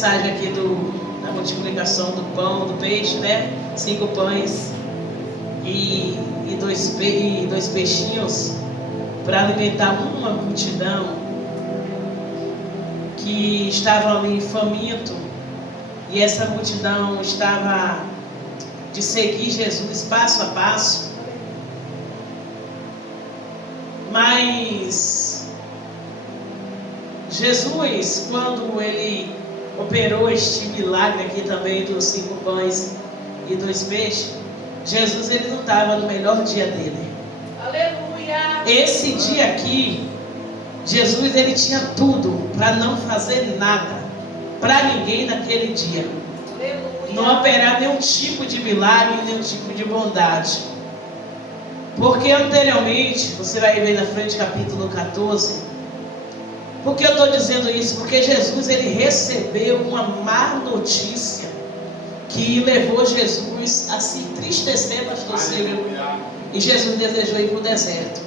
mensagem aqui da multiplicação do pão, do peixe, né? 5 pães e 2 peixinhos para alimentar uma multidão que estava ali faminto, e essa multidão estava de seguir Jesus passo a passo. Mas Jesus, quando ele operou este milagre aqui também dos 5 pães e 2 peixes, Jesus ele não estava no melhor dia dele. Aleluia! Esse dia aqui, Jesus ele tinha tudo para não fazer nada para ninguém naquele dia. Aleluia! Não operar nenhum tipo de milagre, nenhum tipo de bondade. Porque anteriormente, você vai ver na frente capítulo 14. Por que eu estou dizendo isso? Porque Jesus ele recebeu uma má notícia que levou Jesus a se entristecer, pastor Silvio. E Jesus desejou ir para o deserto.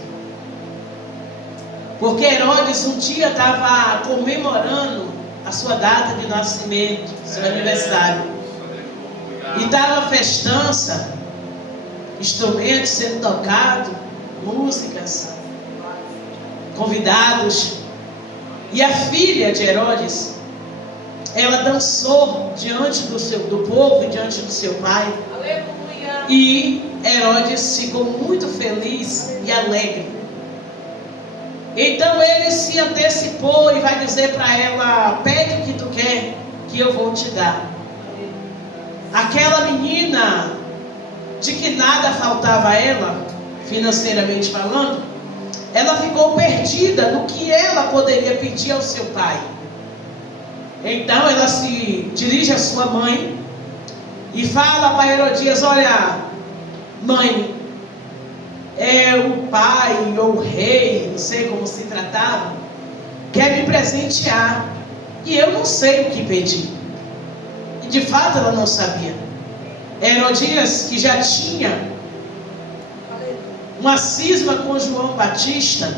Porque Herodes um dia estava comemorando a sua data de nascimento, seu aniversário. E estava festança, instrumentos sendo tocados, músicas, convidados. E a filha de Herodes, ela dançou diante do povo e diante do seu pai. Aleluia! E Herodes ficou muito feliz e alegre. Então ele se antecipou e vai dizer para ela: pede o que tu quer, que eu vou te dar. Aquela menina, de que nada faltava a ela, financeiramente falando, ela ficou perdida no que ela poderia pedir ao seu pai. Então ela se dirige à sua mãe e fala para Herodias: olha, mãe, o pai ou o rei, não sei como se tratava, quer me presentear e eu não sei o que pedir. E de fato ela não sabia. Herodias, que já tinha uma cisma com João Batista,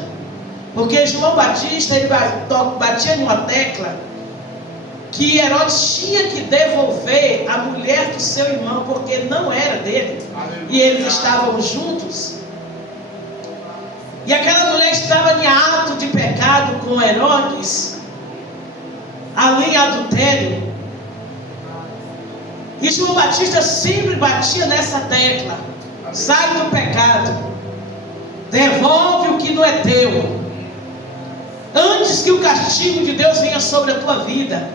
porque João Batista ele batia numa tecla que Herodes tinha que devolver a mulher do seu irmão, porque não era dele. E eles estavam juntos. E aquela mulher estava em ato de pecado com Herodes, além de adultério. E João Batista sempre batia nessa tecla: sai do pecado, devolve o que não é teu, antes que o castigo de Deus venha sobre a tua vida,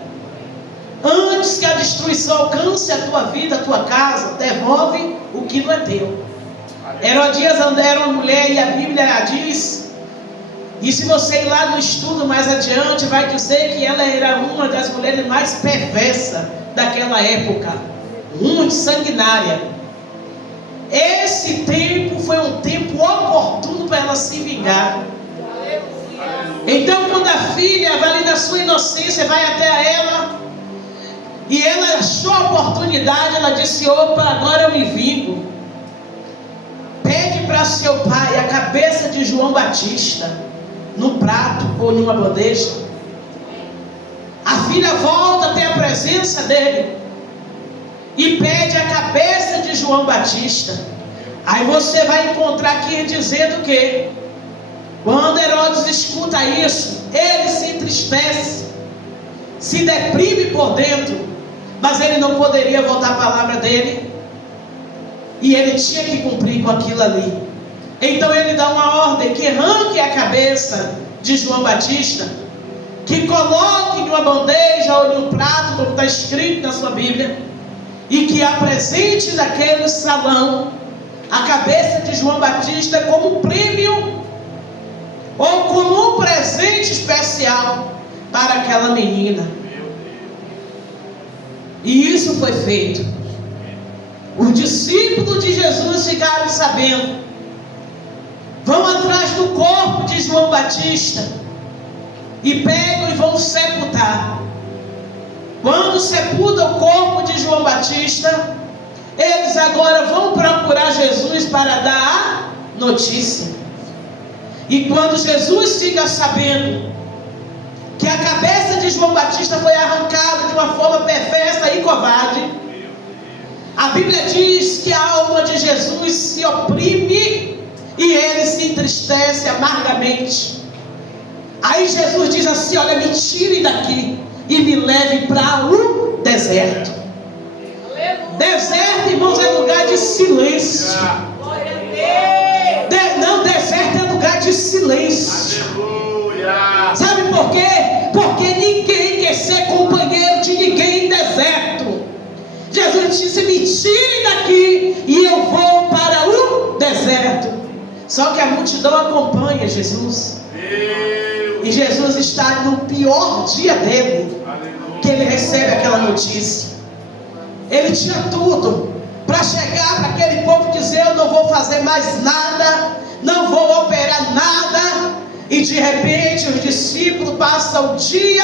antes que a destruição alcance a tua vida, a tua casa, devolve o que não é teu. Herodias era uma mulher, e a Bíblia diz, e se você ir lá no estudo mais adiante, vai dizer que ela era uma das mulheres mais perversas daquela época, muito sanguinária. Esse tempo foi um tempo oportuno para ela se vingar. Então quando a filha vai ali na sua inocência, vai até ela, e ela achou a oportunidade, ela disse: opa, agora eu me vingo. Pede para seu pai a cabeça de João Batista, no prato ou numa bandeja. A filha volta até a presença dele e pede a cabeça de João Batista. Aí você vai encontrar aqui dizendo que quando Herodes escuta isso, ele se entristece, se deprime por dentro, mas ele não poderia voltar a palavra dele, e ele tinha que cumprir com aquilo ali. Então ele dá uma ordem que arranque a cabeça de João Batista, que coloque em uma bandeja ou em um prato, como está escrito na sua Bíblia, e que apresente naquele salão a cabeça de João Batista como prêmio ou como um presente especial para aquela menina. E isso foi feito. Os discípulos de Jesus ficaram sabendo, vão atrás do corpo de João Batista e pegam e vão sepultar. Quando sepultam o corpo de João Batista, eles agora vão procurar Jesus para dar a notícia. E quando Jesus fica sabendo que a cabeça de João Batista foi arrancada de uma forma perversa e covarde. A Bíblia diz que a alma de Jesus se oprime e ele se entristece amargamente. Aí Jesus diz assim: olha, me tire daqui e me leve para o deserto. Deserto, irmãos, é lugar de silêncio. Não, deserto é lugar de silêncio. Sabe por quê? Porque ninguém quer ser companheiro de ninguém em deserto. Jesus disse: me tire daqui e eu vou para o deserto. Só que a multidão acompanha Jesus. E Jesus está no pior dia dele, que ele recebe aquela notícia. Ele tinha tudo para chegar para aquele povo e dizer: eu não vou fazer mais nada, não vou operar nada. E de repente os discípulos passam o dia,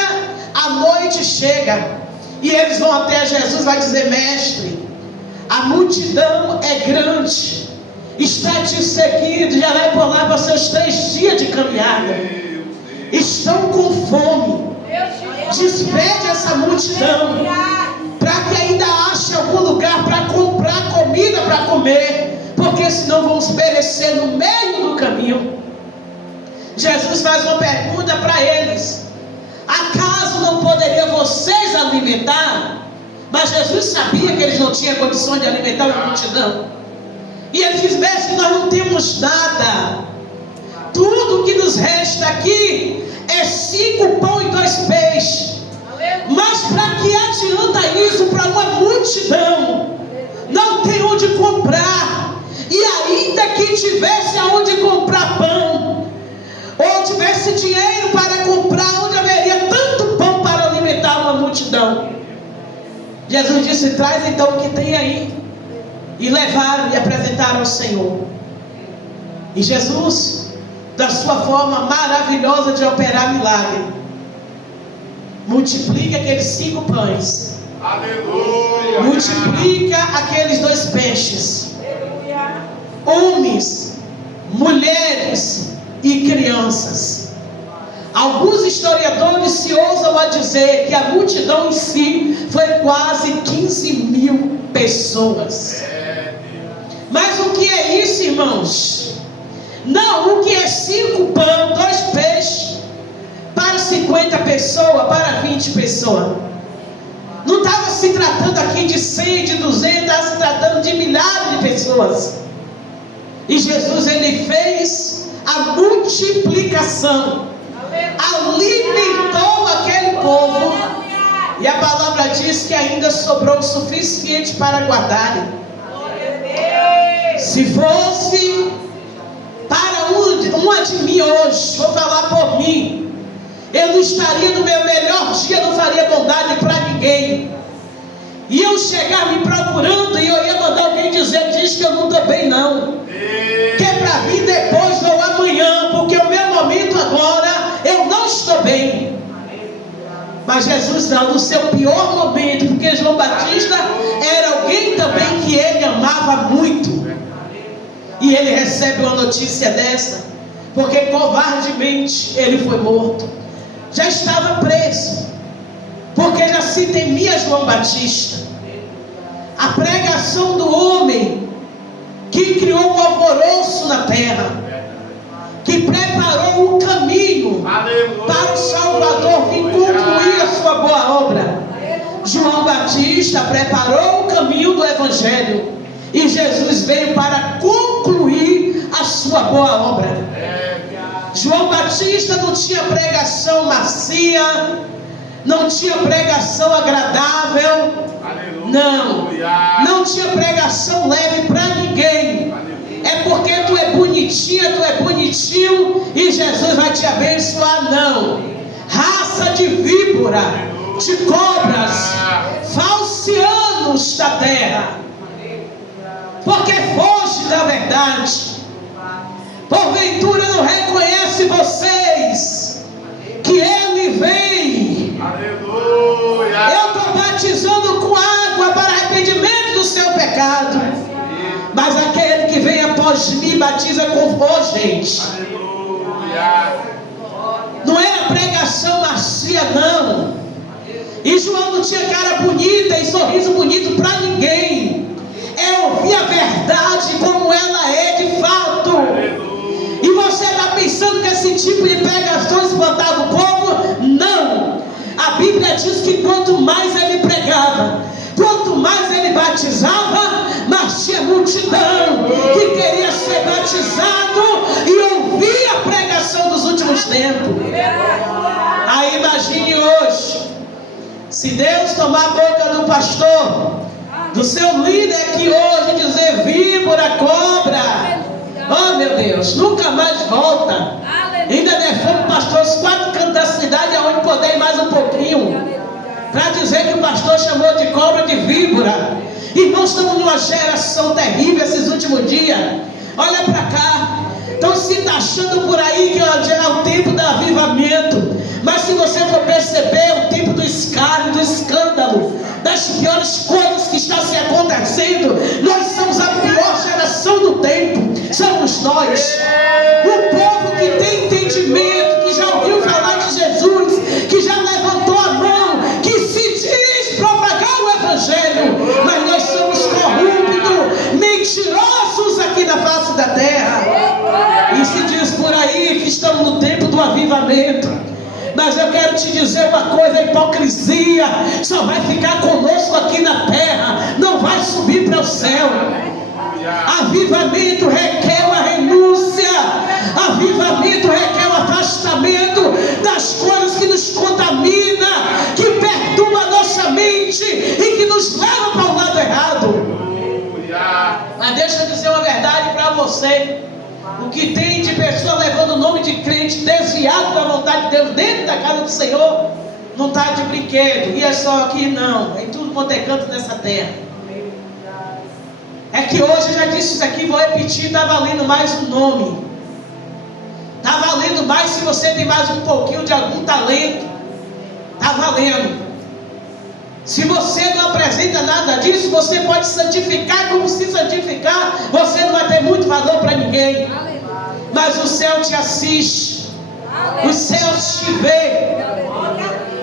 a noite chega, e eles vão até Jesus, vai dizer: mestre, a multidão é grande, está te seguindo, já vai por lá para seus 3 dias de caminhada, estão com fome, despede essa multidão, para que ainda ache algum lugar para comprar comida para comer, porque senão vamos perecer no meio do caminho. Jesus faz uma pergunta para eles: acaso não poderia vocês alimentar? Mas Jesus sabia que eles não tinham condições de alimentar uma multidão. E ele diz: mestre, nós não temos nada, tudo que nos resta aqui é 5 pão e 2 peixes. Mas para que adianta isso para uma multidão? Não tem onde comprar. E ainda que tivesse aonde comprar pão, ou tivesse dinheiro para comprar, onde haveria tanto pão para alimentar uma multidão? Jesus disse: traz então o que tem aí. E levaram e apresentaram ao Senhor. E Jesus, da sua forma maravilhosa de operar milagre, multiplica aqueles 5 pães. Aleluia. Multiplica aqueles 2 peixes. Aleluia. Homens, mulheres e crianças. Alguns historiadores se ousam a dizer que a multidão em si foi quase 15.000 pessoas. Mas o que é isso, irmãos? Não, o que é 5 pão, 2 peixes para 50 pessoas, para 20 pessoas? Não estava se tratando aqui de 100, de 200, estava se tratando de milhares de pessoas. E Jesus, ele fez a multiplicação, alimentou aquele povo, e a palavra diz que ainda sobrou o suficiente para guardarem. Se fosse para uma de mim hoje, vou falar por mim, eu não estaria no meu melhor dia, não faria bondade para ninguém. E eu chegar me procurando e eu ia mandar alguém dizer: diz que eu não estou bem não, que é para vir depois ou amanhã, porque o meu momento agora eu não estou bem. Mas Jesus não, no seu pior momento, porque João Batista era alguém também que ele amava muito, e ele recebe uma notícia dessa, porque covardemente ele foi morto, já estava preso, porque já se temia João Batista. A pregação do homem que criou um alvoroço na terra, que preparou o caminho para o Salvador vir concluir a sua boa obra. João Batista preparou o caminho do Evangelho, e Jesus veio para concluir a sua boa obra. João Batista não tinha pregação macia, não tinha pregação agradável, não tinha pregação leve para ninguém. É porque tu é bonitinha, tu é bonitinho e Jesus vai te abençoar? Não. Raça de víbora, de cobras, falcianos da terra, porque foge da verdade. Porventura não reconhece vocês que Ele vem? Aleluia. Eu estou batizando com água para arrependimento do seu pecado, mas aquele que vem após mim batiza com fogo, gente. Aleluia. Não era pregação macia, não. E João não tinha cara bonita e sorriso bonito para ninguém. É ouvir a verdade como ela é de fato. E você está pensando que esse tipo de pregação espantava o povo? Não. A Bíblia diz que quanto mais ele pregava, quanto mais ele batizava, mas tinha multidão que queria ser batizado e ouvir a pregação dos últimos tempos. Aí imagine hoje, se Deus tomar a boca do pastor, do seu líder aqui hoje, dizer víbora, cobra, oh meu Deus, nunca mais volta. Ainda levamos o pastor os 4 cantos da cidade, aonde poder ir mais um pouquinho, para dizer que o pastor chamou de cobra, de víbora. Irmãos, estamos numa geração terrível esses últimos dias. Olha para cá. Então se está achando por aí que é o tempo do avivamento. Mas se você for perceber, é o tempo do escárnio, do escândalo, das piores coisas que estão se acontecendo. Nós somos a pior geração do tempo. Somos nós. O povo que tem entendimento, que já ouviu falar de Jesus, que já levantou a mão, que se diz propagar o Evangelho. Mas nós somos corruptos, mentirosos aqui na face da terra. E se diz por aí que estamos no tempo do avivamento. Mas eu quero te dizer uma coisa: a hipocrisia só vai ficar conosco aqui na terra, não vai subir para o céu. Avivamento requer uma renúncia, avivamento requer um afastamento das coisas que nos contaminam, que perturbam a nossa mente e que nos levam para o lado errado. Mas deixa eu dizer uma verdade para você: o que tem de pessoa levando o nome de crente desviado da vontade de Deus dentro da casa do Senhor, não está de brinquedo. E é só aqui não, é em tudo quanto é canto nessa terra. É que hoje, eu já disse isso aqui, vou repetir, está valendo mais o nome. Está valendo mais se você tem mais um pouquinho de algum talento. Está valendo. Se você não apresenta nada disso, você pode santificar como se santificar. Você não vai ter muito valor para ninguém. Mas o céu te assiste. Os céus te vê.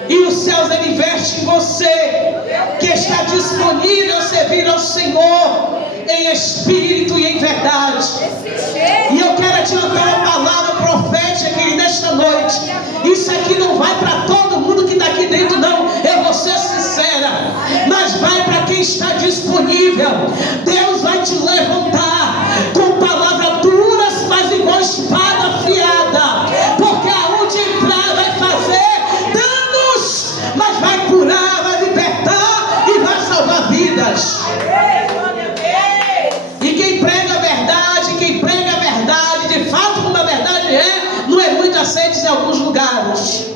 E os céus ele investe em você, que está disponível a servir ao Senhor em espírito e em verdade. E eu quero adiantar uma palavra profética aqui nesta noite. Isso aqui não vai para todo mundo que está aqui dentro, não. Eu vou ser sincera, mas vai para quem está disponível. Deus vai te levantar com palavras duras, mas igual espada afiada, porque aonde entrar vai fazer danos, mas vai curar, vai libertar e vai salvar vidas. E quem prega a verdade, de fato como a verdade não é muito aceito em alguns lugares.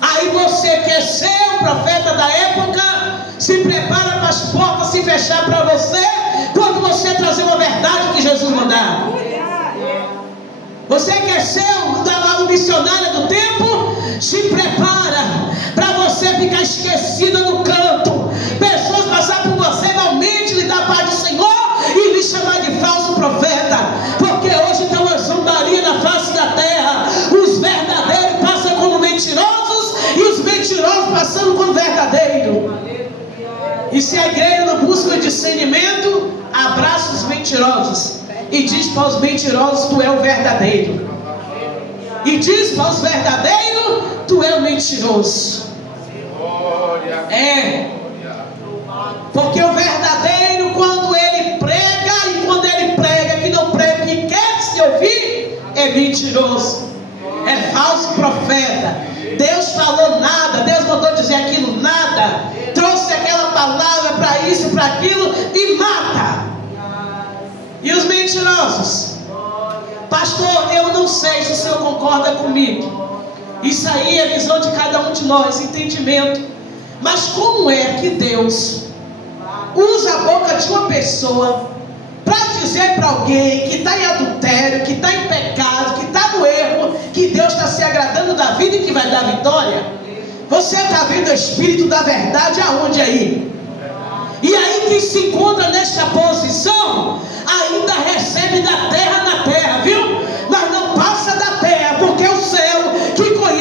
Aí você quer ser o profeta da época, se prepara para as portas se fechar para você, quando você trazer uma verdade que Jesus mandar. Você quer ser o missionário do tempo, se prepara para você ficar esquecida no canto. Pessoas passar por você, realmente lhe dar a paz do Senhor e lhe chamar de falso profeta, porque hoje tem uma zombaria na face da terra. Os verdadeiros passam como mentirosos e os mentirosos passando como verdadeiros. E se a igreja não busca o discernimento, abraça os mentirosos e diz para os mentirosos: tu é o verdadeiro. E diz para os verdadeiros: tu é o mentiroso. É. Porque o verdadeiro, quando ele prega, e quando ele prega que não prega o que quer se ouvir, é mentiroso, é falso profeta. Deus falou nada, Deus mandou dizer aquilo nada, trouxe aquela palavra para isso, para aquilo e mata. E os mentirosos? Pastor, eu não sei se o senhor concorda comigo. Isso aí é visão de cada um de nós, entendimento. Mas como é que Deus usa a boca de uma pessoa para dizer para alguém que está em adultério, que está em pecado, que está no erro, que Deus está se agradando da vida e que vai dar vitória? Você está vendo o Espírito da verdade aonde aí? E aí quem se encontra nesta posição ainda recebe da terra na terra, viu? Mas não passa da terra, porque o céu que conhece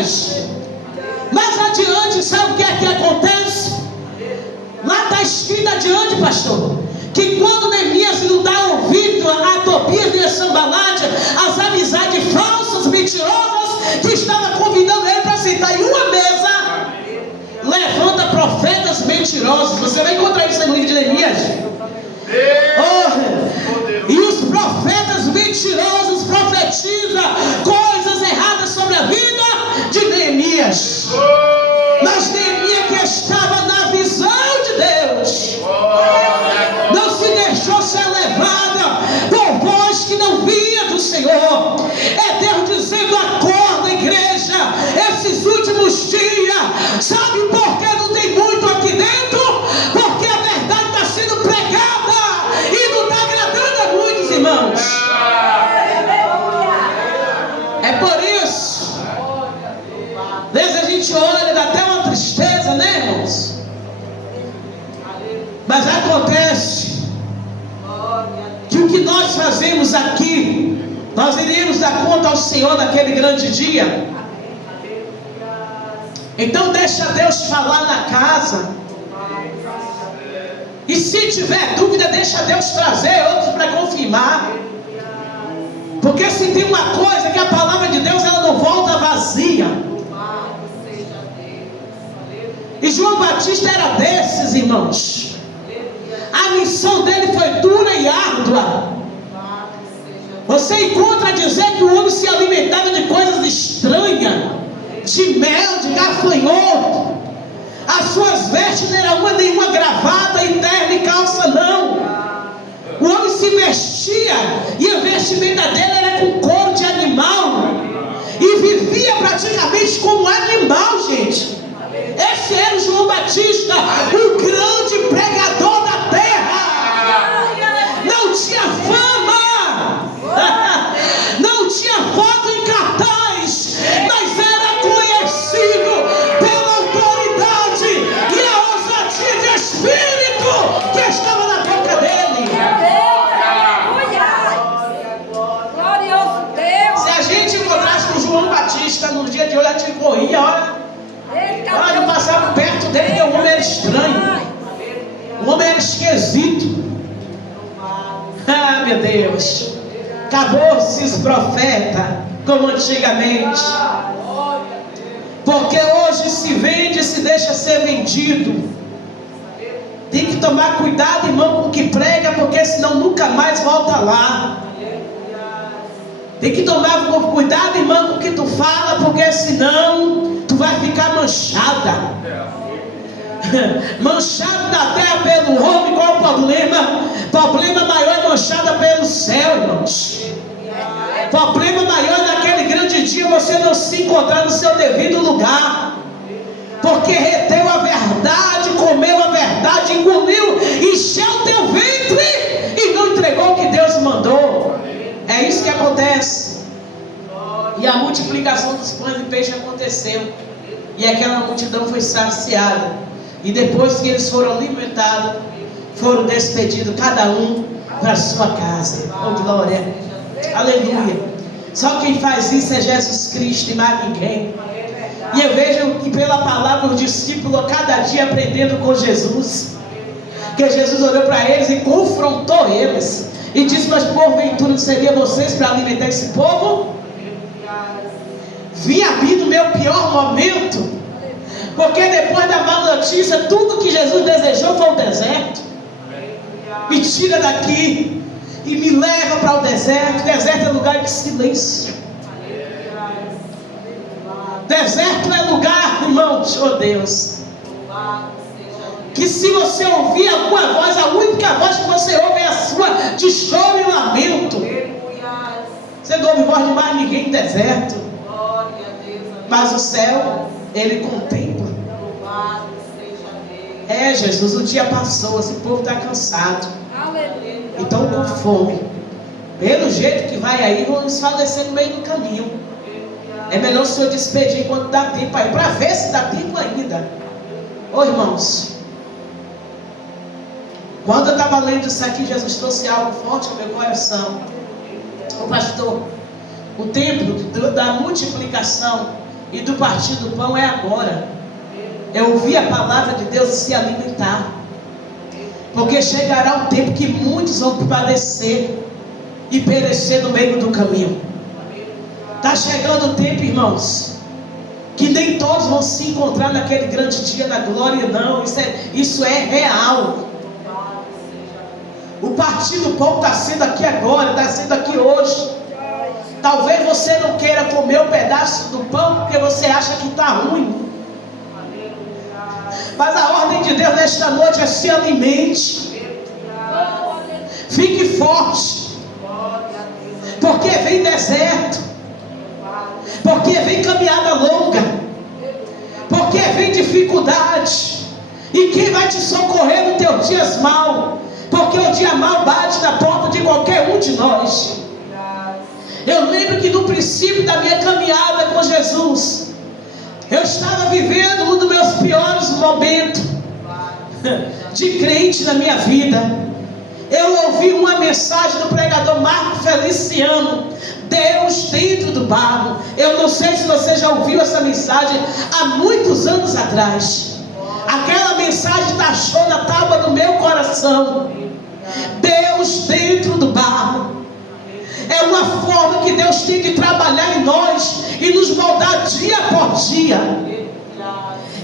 Neemias. Mais adiante, sabe o que é que acontece? Lá está escrito adiante, pastor, que quando Neemias não dá ouvido a Tobias e a Sanbalate, as amizades falsas, mentirosas, que estavam convidando ele para sentar em uma mesa, levanta profetas mentirosos. Você vai encontrar isso no livro de Neemias. E os profetas mentirosos profetizam coisas erradas sobre a vida de Neemias. Mas Neemias, que estava na visão de Deus, não se deixou ser levada por voz que não vinha do Senhor. É Deus dizendo: acorda, igreja, esses últimos dias. Sabe por que não tem muito aqui dentro? Porque a verdade está sendo pregada e não está agradando a muitos irmãos. É por isso, às vezes a gente olha, dá até uma tristeza, né, irmãos? Mas acontece que o que nós fazemos aqui, nós iremos dar conta ao Senhor naquele grande dia. Então deixa Deus falar na casa. E se tiver dúvida, deixa Deus trazer outros para confirmar. Porque se tem uma coisa, que a palavra de Deus, ela não volta vazia. E João Batista era desses, irmãos. A missão dele foi dura e árdua. Você encontra dizer que o homem se alimentava de coisas estranhas, de mel, de gafanhoto. As suas vestes não eram nenhuma gravata e terno e calça, não. O homem se vestia, e a vestimenta dele era com couro de animal, e vivia praticamente como animal, gente. Esse era o João Batista, o grande pregador da terra. Não tinha fama, não tinha foto em cartaz, mas era conhecido pela autoridade e a ousadia de espírito que estava na boca dele. Glorioso Deus. Se a gente encontrasse com João Batista no dia de hoje, a gente corria, olha, não passava perto dele, porque o homem era estranho, o homem era esquisito. Ah, meu Deus, acabou-se os profetas como antigamente, porque hoje se vende e se deixa ser vendido. Tem que tomar cuidado, irmão, com o que prega, porque senão nunca mais volta lá. Tem que tomar cuidado, irmão, com o que tu fala, porque senão tu vai ficar manchada. Manchado da terra pelo homem. Qual o problema? Problema maior é manchada pelo céu, irmãos. Problema maior é naquele grande dia você não se encontrar no seu devido lugar, porque reteu a verdade, comeu a verdade, engoliu, encheu teu ventre e não entregou o que Deus mandou. É isso que acontece. E a multiplicação dos pães e peixes aconteceu, e aquela multidão foi saciada. E depois que eles foram alimentados, foram despedidos, cada um para a sua casa. Oh, glória, aleluia. Só quem faz isso é Jesus Cristo e mais ninguém. E eu vejo que pela palavra os discípulos cada dia aprendendo com Jesus, que Jesus olhou para eles e confrontou eles e disse: mas porventura não seria vocês para alimentar esse povo? Vim a mim no meu pior momento, porque depois da má notícia, tudo que Jesus desejou foi o deserto. Me tira daqui e me leva para o deserto. Deserto é lugar de silêncio. Deserto é lugar, irmãos, oh Deus, que se você ouvir alguma voz, a única voz que você ouve é a sua de choro e lamento. Você não ouve voz de mais ninguém em deserto. Mas o céu, ele contempla. É, Jesus, o dia passou, esse povo está cansado, então com fome. Pelo jeito que vai aí, vão desfalecer no meio do caminho. É melhor o Senhor despedir enquanto dá tempo aí, para ver se dá tempo ainda. Ô irmãos, quando eu estava lendo isso aqui, Jesus trouxe algo forte ao meu coração. O pastor, o tempo da multiplicação E do partir do pão é agora. É ouvir a palavra de Deus e se alimentar. Porque chegará um tempo que muitos vão padecer e perecer no meio do caminho. Está chegando o tempo, irmãos, que nem todos vão se encontrar naquele grande dia da glória, não. Isso é real. O partir do pão está sendo aqui agora, está sendo aqui hoje. Talvez você não queira comer um pedaço do pão porque você acha que está ruim. Mas a ordem de Deus nesta noite é: se alimente, fique forte, porque vem deserto, porque vem caminhada longa, porque vem dificuldade. E quem vai te socorrer no teu dias mau? Porque o dia mau bate na porta de qualquer um de nós. Eu lembro que no princípio da minha caminhada com Jesus, eu estava vivendo um dos meus piores momentos de crente na minha vida. Eu ouvi uma mensagem do pregador Marco Feliciano, Deus dentro do barro. Eu não sei se você já ouviu essa mensagem há muitos anos atrás. Aquela mensagem taxou na tábua do meu coração. Deus dentro do barro. É uma forma que Deus tem de trabalhar em nós e nos moldar dia por dia.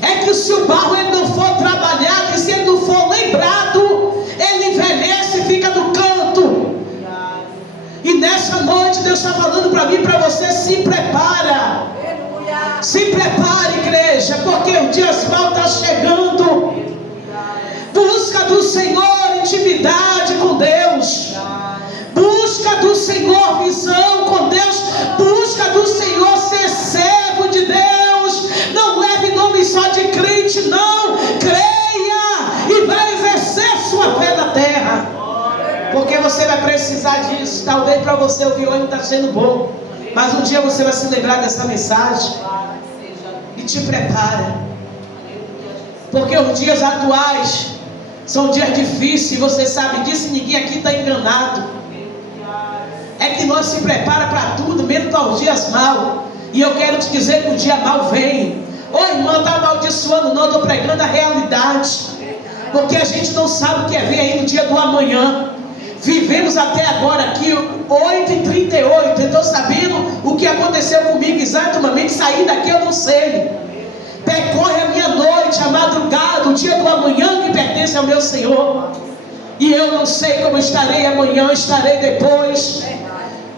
É que se o barro ele não for trabalhado, e se ele não for lembrado, ele envelhece e fica no canto. E nessa noite Deus está falando para mim e para você: se prepara. Se prepare, igreja, porque o dia mau está chegando. Busca do Senhor intimidade com Deus. Busca do Senhor visão com Deus. Busca do Senhor ser servo de Deus. Não leve nome só de crente, não. Creia e vai exercer sua fé na terra. Porque você vai precisar disso. Talvez para você ouvir hoje está sendo bom, mas um dia você vai se lembrar dessa mensagem. E te prepara. Porque os dias atuais são dias difíceis. Você sabe disso, ninguém aqui está enganado. É que nós se prepara para tudo, mesmo para os dias maus. E eu quero te dizer que o dia mau vem. Ô irmã, está amaldiçoando? Não, estou pregando a realidade. Porque a gente não sabe o que é vir aí no dia do amanhã. Vivemos até agora aqui 8h38. Eu estou sabendo o que aconteceu comigo exatamente. Sair daqui eu não sei. Percorre a minha noite, a madrugada, o dia do amanhã que pertence ao meu Senhor. E eu não sei como estarei amanhã, estarei depois.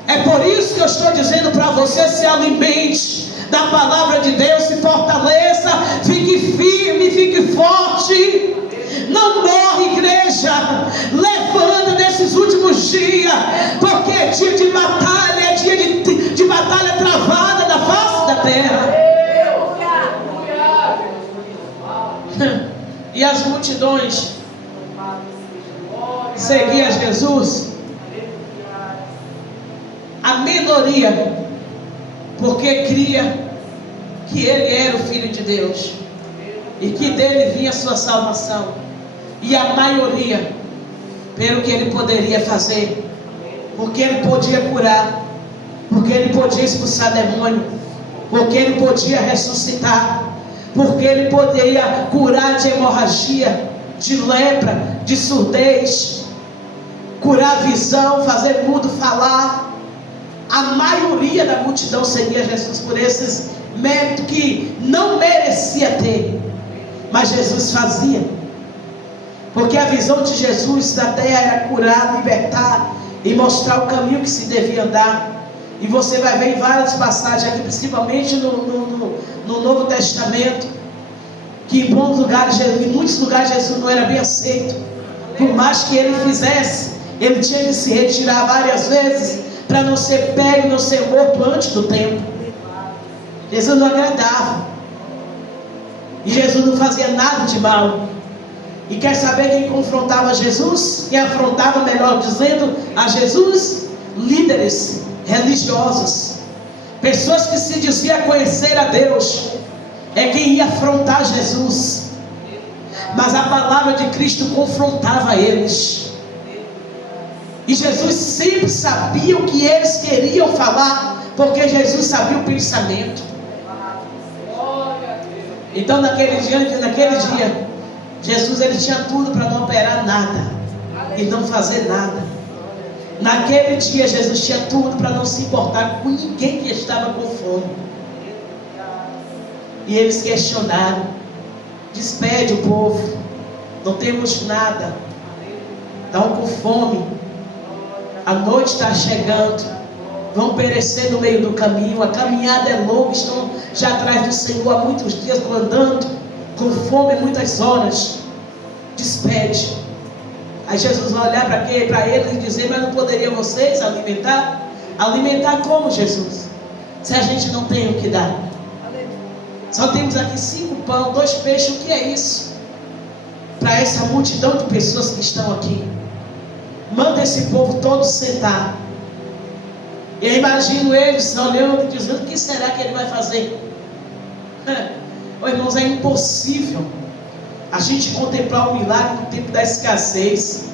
É por isso que eu estou dizendo para você: se alimente da palavra de Deus, se fortaleça, fique firme, fique forte. Não morre, igreja. Levanta nesses últimos dias, porque é dia de batalha, é dia de batalha travada na face da terra. E as multidões seguia Jesus. A minoria, porque cria que ele era o Filho de Deus e que dele vinha a sua salvação. E a maioria, pelo que ele poderia fazer, porque ele podia curar, porque ele podia expulsar demônio, porque ele podia ressuscitar, porque ele poderia curar de hemorragia, de lepra, de surdez, curar a visão, fazer mudo falar. A maioria da multidão seguia Jesus por esses méritos que não merecia ter, mas Jesus fazia, porque a visão de Jesus da terra era curar, libertar e mostrar o caminho que se devia andar. E você vai ver em várias passagens aqui, principalmente no Novo Testamento, que em muitos lugares Jesus não era bem aceito. Por mais que ele fizesse, ele tinha que se retirar várias vezes para não ser pego, não ser morto antes do tempo. Jesus não agradava. E Jesus não fazia nada de mal. E quer saber quem confrontava Jesus? Quem afrontava, melhor dizendo, a Jesus? Líderes religiosos. Pessoas que se diziam conhecer a Deus. É quem ia afrontar Jesus. Mas a palavra de Cristo confrontava eles. E Jesus sempre sabia o que eles queriam falar, porque Jesus sabia o pensamento. Então naquele dia, Jesus ele tinha tudo para não operar nada e não fazer nada. Naquele dia Jesus tinha tudo para não se importar com ninguém que estava com fome. E eles questionaram: despede o povo, não temos nada, estão com fome, a noite está chegando, vão perecer no meio do caminho, a caminhada é longa, estão já atrás do Senhor há muitos dias, andando com fome muitas horas, despede. Aí Jesus vai olhar para eles e dizer: mas não poderiam vocês alimentar? Alimentar como, Jesus? Se a gente não tem o que dar. Só temos aqui 5 pães, 2 peixes, o que é isso? Para essa multidão de pessoas que estão aqui. Manda esse povo todo sentar. E eu imagino eles olhando e dizendo: o que será que ele vai fazer? Oh, irmãos, é impossível a gente contemplar o milagre no tempo da escassez.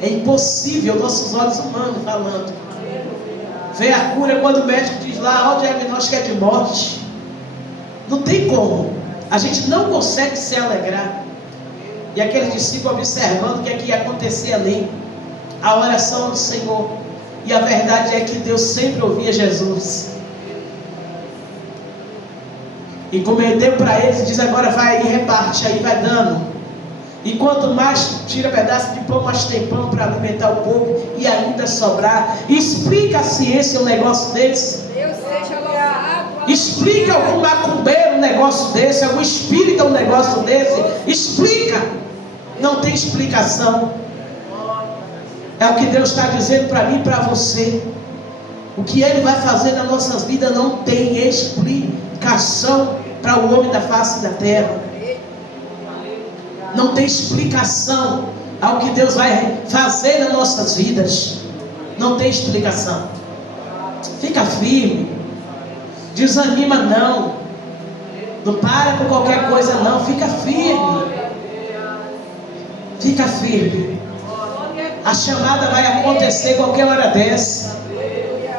É impossível, nossos olhos humanos falando. Vem a cura quando o médico diz lá: o diagnóstico é de morte. Não tem como. A gente não consegue se alegrar. E aqueles discípulos observando o que é que ia acontecer ali. A oração do Senhor. E a verdade é que Deus sempre ouvia Jesus. E como ele deu para eles, diz: agora vai aí, reparte, aí vai dando. E quanto mais tira pedaço de pão, mais tem pão para alimentar o povo e ainda sobrar. E explica a ciência um negócio desse. Deus seja louvado. Explica algum macumbeiro um negócio desse, algum espírita um negócio desse. Explica. Não tem explicação. É o que Deus está dizendo para mim e para você. O que Ele vai fazer nas nossas vidas não tem explicação para o homem da face da terra. Não tem explicação ao que Deus vai fazer nas nossas vidas. Não tem explicação. Fica firme. Desanima não. Não para com qualquer coisa não. Fica firme. Fica firme. A chamada vai acontecer qualquer hora dessa.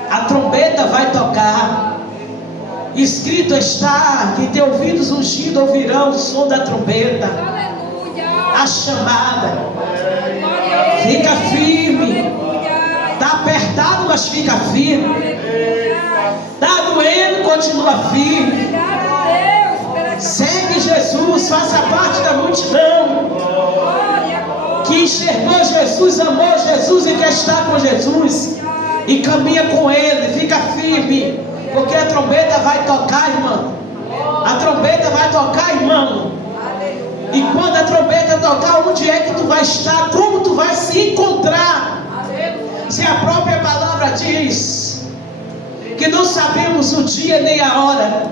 A trombeta vai tocar. Escrito está: quem tem ouvidos ungidos ouvirão o som da trombeta. A chamada. Fica firme. Está apertado, mas fica firme. Está doendo, continua firme. Segue Jesus, faça parte da multidão que enxergou Jesus, amou Jesus e quer estar com Jesus. E caminha com Ele, fica firme. Porque a trombeta vai tocar, irmão. A trombeta vai tocar, irmão. E quando a trombeta tocar, onde é que tu vai estar? Como tu vai se encontrar? Se a própria palavra diz que não sabemos o dia nem a hora,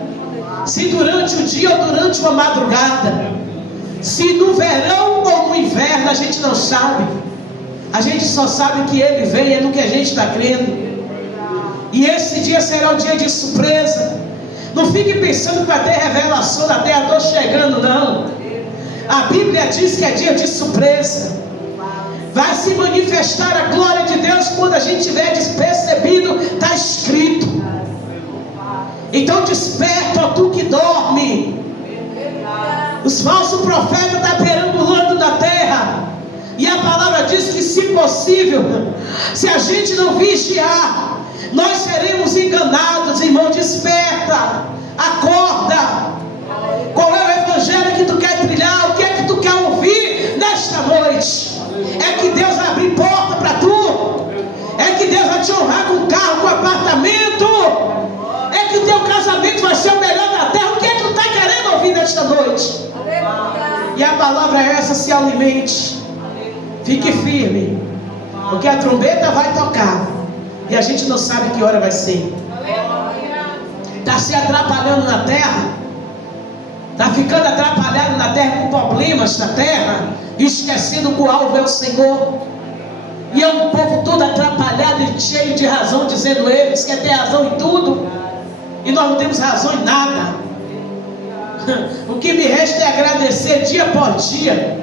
se durante o dia ou durante uma madrugada, se no verão ou no inverno, a gente não sabe. A gente só sabe que Ele vem, é no que a gente está crendo. E esse dia será um dia de surpresa. Não fique pensando que vai ter revelação da terra, estou chegando, não. A Bíblia diz que é dia de surpresa. Vai se manifestar a glória de Deus quando a gente tiver despercebido, está escrito. Então desperta, ó tu que dorme. Os falsos profetas estão perambulando na terra. E a palavra diz que, se possível, se a gente não vigiar, nós seremos enganados. Irmão, desperta, acorda. Qual é o evangelho que tu quer trilhar? O que é que tu quer ouvir nesta noite? É que Deus vai abrir porta para tu. É que Deus vai te honrar com carro, com apartamento. É que o teu casamento vai ser o melhor da terra. O que é que tu está querendo ouvir nesta noite? E a palavra é essa: se alimente. Fique firme. Porque a trombeta vai tocar. E a gente não sabe que hora vai ser. Está se atrapalhando na terra. Está ficando atrapalhado na terra, com problemas na terra, esquecendo que o alvo é o Senhor. E é um povo todo atrapalhado e cheio de razão, dizendo eles que quer ter razão em tudo. E nós não temos razão em nada. O que me resta é agradecer dia por dia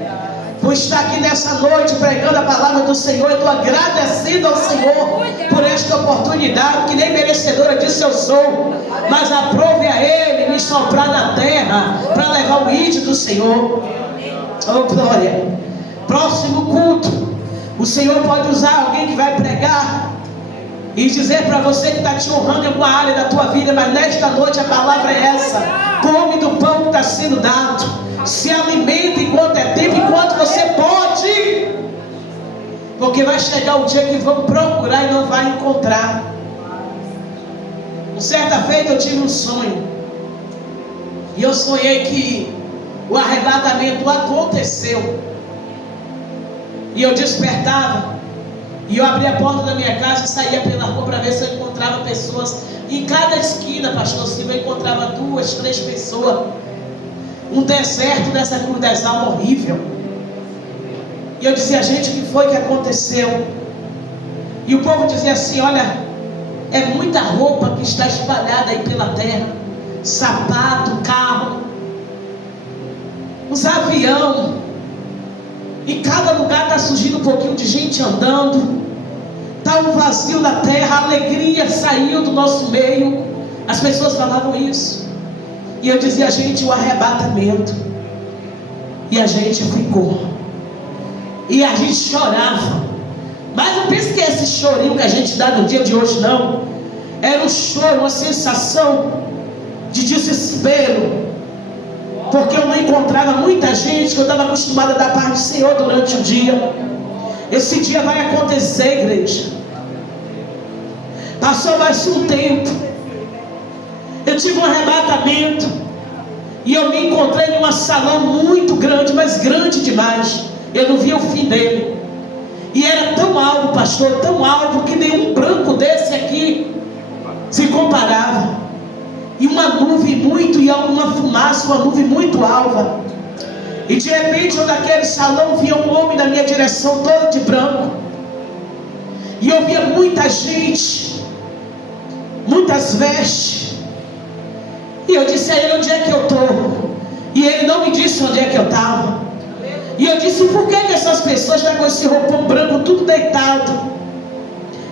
por estar aqui nessa noite pregando a palavra do Senhor. Eu estou agradecendo ao Senhor por esta oportunidade, que nem merecedora disso eu sou, mas aprove a Ele me soprar na terra para levar o ID do Senhor. Oh, glória. Próximo culto, o Senhor pode usar alguém que vai pregar e dizer para você que está te honrando em alguma área da tua vida, mas nesta noite a palavra é essa: come do pão que está sendo dado, se alimenta enquanto é tempo, enquanto você pode, porque vai chegar o dia que vão procurar e não vai encontrar. Certa feita eu tive um sonho, e eu sonhei que o arrebatamento aconteceu, e eu despertava, e eu abria a porta da minha casa e saía pela rua para ver se eu encontrava pessoas. Em cada esquina, pastor Silva, eu encontrava 2, 3 pessoas. Um deserto dessa crudezal horrível. E eu dizia: gente, o que foi que aconteceu? E o povo dizia assim: olha, é muita roupa que está espalhada aí pela terra, sapato, carro, os aviões. Em cada lugar está surgindo um pouquinho de gente andando. Está um vazio na terra, a alegria saiu do nosso meio. As pessoas falavam isso. E eu dizia: gente, o arrebatamento. E a gente ficou. E a gente chorava. Mas não pense que esse chorinho que a gente dá no dia de hoje, não. Era um choro, uma sensação de desespero, porque eu não encontrava muita gente, que eu estava acostumada a dar paz do Senhor durante o dia. Esse dia vai acontecer, igreja. Passou mais um tempo, eu tive um arrebatamento, e eu me encontrei em um salão muito grande, mas grande demais. Eu não via o fim dele. E era tão alto, pastor, tão alto, que nenhum branco desse aqui se comparava. E uma nuvem muito, e uma fumaça, uma nuvem muito alva. E de repente eu naquele salão via um homem na minha direção, todo de branco. E eu via muita gente, muitas vestes. E eu disse a ele: onde é que eu estou? E ele não me disse onde é que eu estava. E eu disse: por que essas pessoas estão com esse roupão branco, tudo deitado?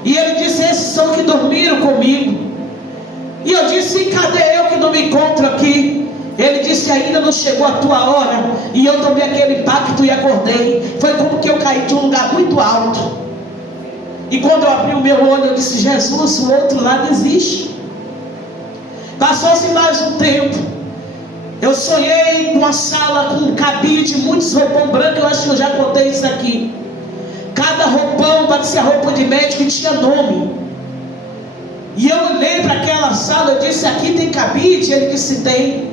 E ele disse: esses são que dormiram comigo. E eu disse: cadê eu que não me encontro aqui? Ele disse: ainda não chegou a tua hora. E eu tomei aquele impacto e acordei. Foi como que eu caí de um lugar muito alto. E quando eu abri o meu olho, eu disse: Jesus, o outro lado existe. Passou-se mais um tempo. Eu sonhei com uma sala com um cabide, muitos roupão branco. Eu acho que eu já contei isso aqui. Cada roupão parecia roupa de médico e tinha nome. E eu olhei para aquela sala, eu disse: aqui tem cabide? Ele disse: tem.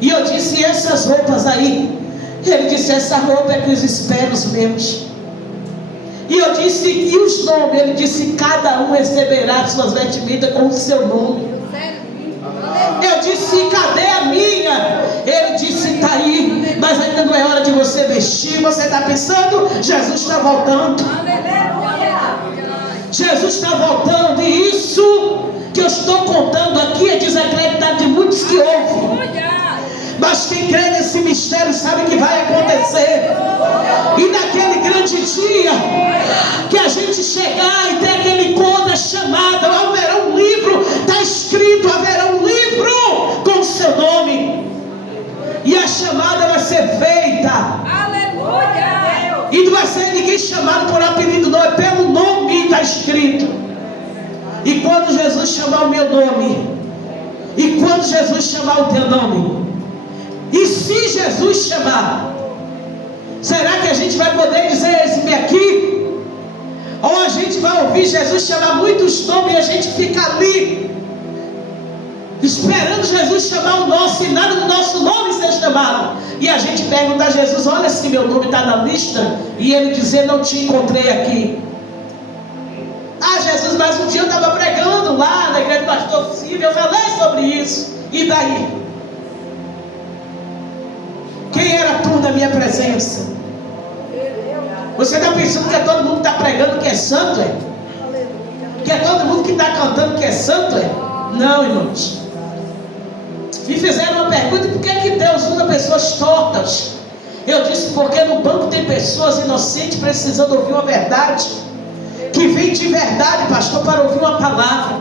E eu disse: e essas roupas aí? Ele disse: essa roupa é que os esperam os meus. E eu disse: e os nomes? Ele disse: cada um receberá suas vestimentas com o seu nome. Eu disse: cadê a minha? Ele disse: está aí, mas ainda não é hora de você vestir. Você está pensando? Jesus está voltando. Jesus está voltando, e isso que eu estou contando aqui é desacreditado de muitos que ouvem. Mas quem crê nesse mistério sabe que vai acontecer. E naquele grande dia que a gente chegar e ter aquele encontro, chamada, haverá um livro, está escrito, haverá um livro com o seu nome. E a chamada vai ser feita. Aleluia! E não vai ser ninguém chamado por apelido, não, é pelo nome que está escrito. E quando Jesus chamar o meu nome, e quando Jesus chamar o teu nome, e se Jesus chamar, será que a gente vai poder dizer: esse-me aqui? Ou a gente vai ouvir Jesus chamar muitos nomes e a gente fica ali esperando Jesus chamar o nosso, e nada do nosso nome ser chamado. E a gente pergunta a Jesus: olha se meu nome está na lista. E ele dizer: não te encontrei aqui. Ah, Jesus, mas um dia eu estava pregando lá na igreja do pastor Silva, eu falei sobre isso. E daí? Quem era tu na minha presença? Você está pensando que é todo mundo que está pregando que é santo, é? Que é todo mundo que está cantando que é santo, é? Não, irmãos. Me fizeram uma pergunta: por que Deus usa pessoas tortas? Eu disse: porque no banco tem pessoas inocentes precisando ouvir uma verdade, que vem de verdade, pastor, para ouvir uma palavra.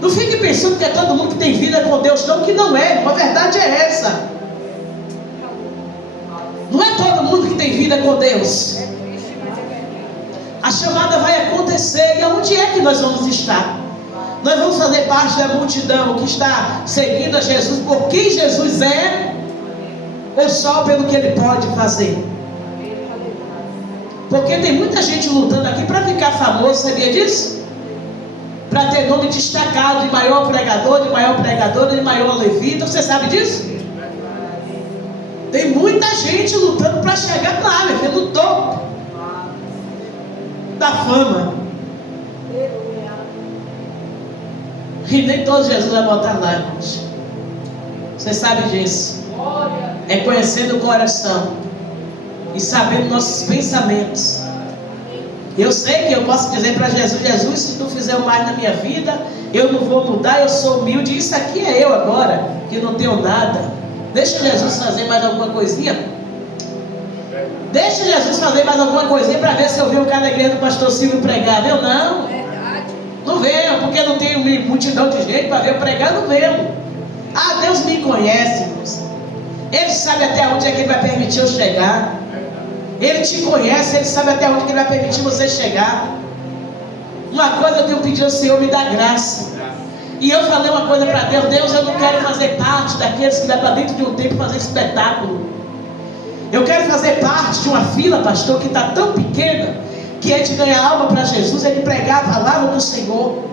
Não fique pensando que é todo mundo que tem vida com Deus, não, que não é. A verdade é essa. Não é todo mundo que tem vida com Deus. A chamada vai acontecer. E aonde é que nós vamos estar? Nós vamos fazer parte da multidão que está seguindo a Jesus por quem Jesus é, ou só pelo que Ele pode fazer? Porque tem muita gente lutando aqui para ficar famoso, sabia disso? Para ter nome destacado de maior pregador, de maior pregadora, de maior levita. Você sabe disso? Tem muita gente lutando para chegar lá, meu filho, no topo da fama. E nem todo Jesus vai botar lá, irmãos. Você sabe disso. É conhecendo o coração e sabendo nossos pensamentos. Eu sei que eu posso dizer para Jesus: Jesus, se tu fizer mais na minha vida, eu não vou mudar, eu sou humilde. Isso aqui é eu agora, que não tenho nada. Deixa Jesus fazer mais alguma coisinha. Deixa Jesus fazer mais alguma coisinha para ver se eu venho um cara da igreja do pastor Silvio pregar. Viu? Não. Não venho, porque não tenho multidão de gente para ver eu pregar, não venho. Ah, Deus me conhece, irmãos. Ele sabe até onde é que Ele vai permitir eu chegar. Ele te conhece, Ele sabe até onde que Ele vai permitir você chegar. Uma coisa eu tenho pedido ao Senhor, me dá graça. E eu falei uma coisa para Deus: Deus, eu não quero fazer parte daqueles que vai para dentro de um templo fazer espetáculo. Eu quero fazer parte de uma fila, pastor, que está tão pequena, que é de ganhar alma para Jesus, é de pregar a palavra do Senhor.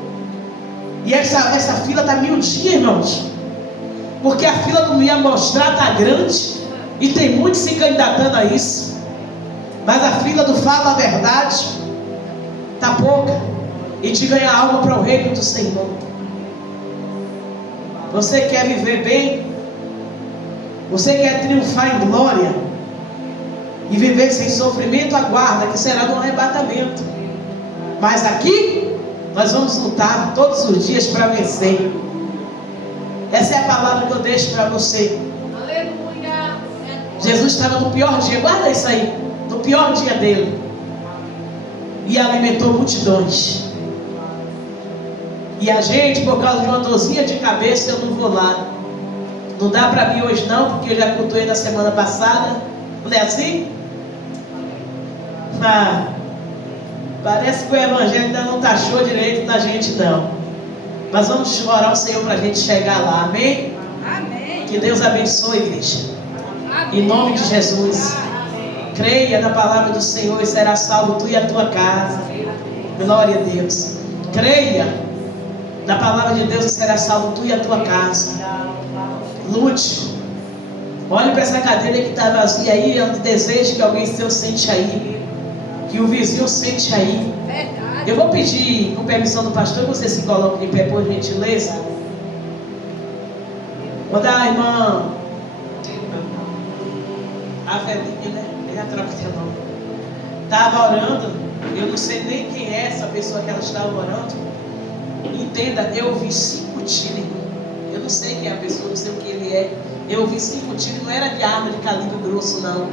E essa fila está miudinha, irmãos, porque a fila não ia mostrar, está grande, e tem muitos se candidatando a isso. Mas a fila do fala a verdade está pouca, e de ganhar alma para o reino do Senhor. Você quer viver bem? Você quer triunfar em glória e viver sem sofrimento? Aguarda, que será no arrebatamento. Mas aqui nós vamos lutar todos os dias para vencer. Essa é a palavra que eu deixo para você. Aleluia. Jesus estava no pior dia, guarda isso aí, no pior dia dele, e alimentou multidões. E a gente, por causa de uma dorzinha de cabeça, eu não vou lá. Não dá para mim hoje não, porque eu já cultuei na semana passada. Não é assim? Mas parece que o evangelho ainda não taxou direito da gente não. Mas vamos orar ao Senhor para a gente chegar lá, amém? Amém. Que Deus abençoe, igreja. Amém. Em nome de Jesus. Creia na palavra do Senhor e será salvo tu e a tua casa. Glória a Deus. Creia na palavra de Deus e será salvo tu e a tua casa. Lute. Olhe para essa cadeira que está vazia aí. Eu desejo que alguém seu sente aí, que o vizinho sente aí. Verdade. Eu vou pedir, com permissão do pastor, que você se coloque em pé, por gentileza. Quando a irmã Avelinha, né? Já troca seu nome. Estava orando, eu não sei nem quem é essa pessoa que ela estava orando. Entenda, eu ouvi 5 tiros, irmão. Eu não sei quem é a pessoa, não sei o que ele é. Eu ouvi 5 tiros, não era de arma de calibre grosso, não.